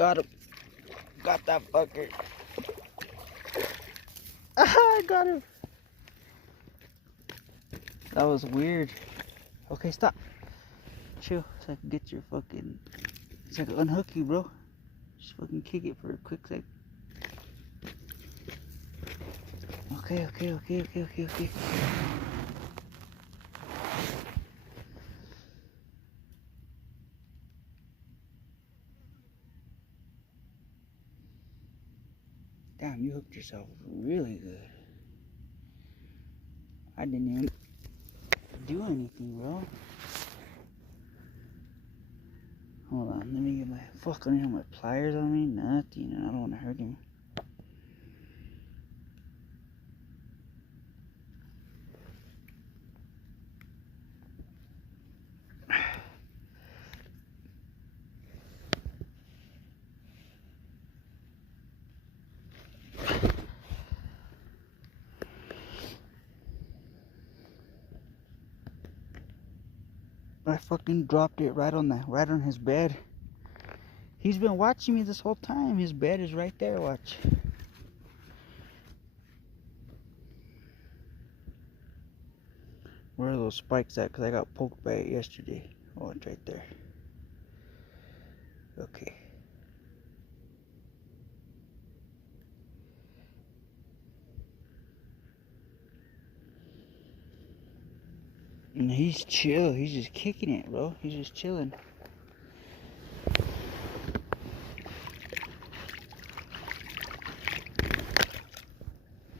Got him. Got that fucker. I got him. That was weird. Okay, stop. Chill so I can get your fucking... So I can unhook you, bro. Just fucking kick it for a quick sec. Okay. Damn, you hooked yourself really good. I didn't even do anything, bro. Hold on, let me get my fucking my pliers on me. Nothing, I don't want to hurt him. I fucking dropped it right on his bed. He's been watching me this whole time. His bed is right there, watch. Where are those spikes at? Because I got poked by it yesterday. Oh, it's right there. Okay. And he's chill. He's just kicking it, bro. He's just chilling.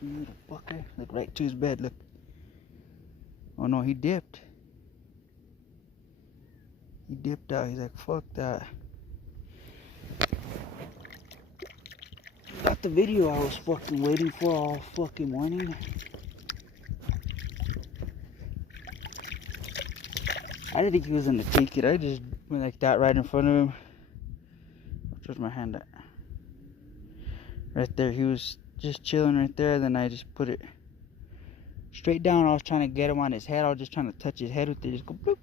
You little fucker. Look right to his bed, look. Oh no, he dipped. He dipped out. He's like, fuck that. Got the video I was fucking waiting for all fucking morning. I didn't think he was gonna take it. I just went like that right in front of him. Where's my hand at? Right there. He was just chilling right there. Then I just put it straight down. I was trying to get him on his head. I was just trying to touch his head with it. Just go bloop.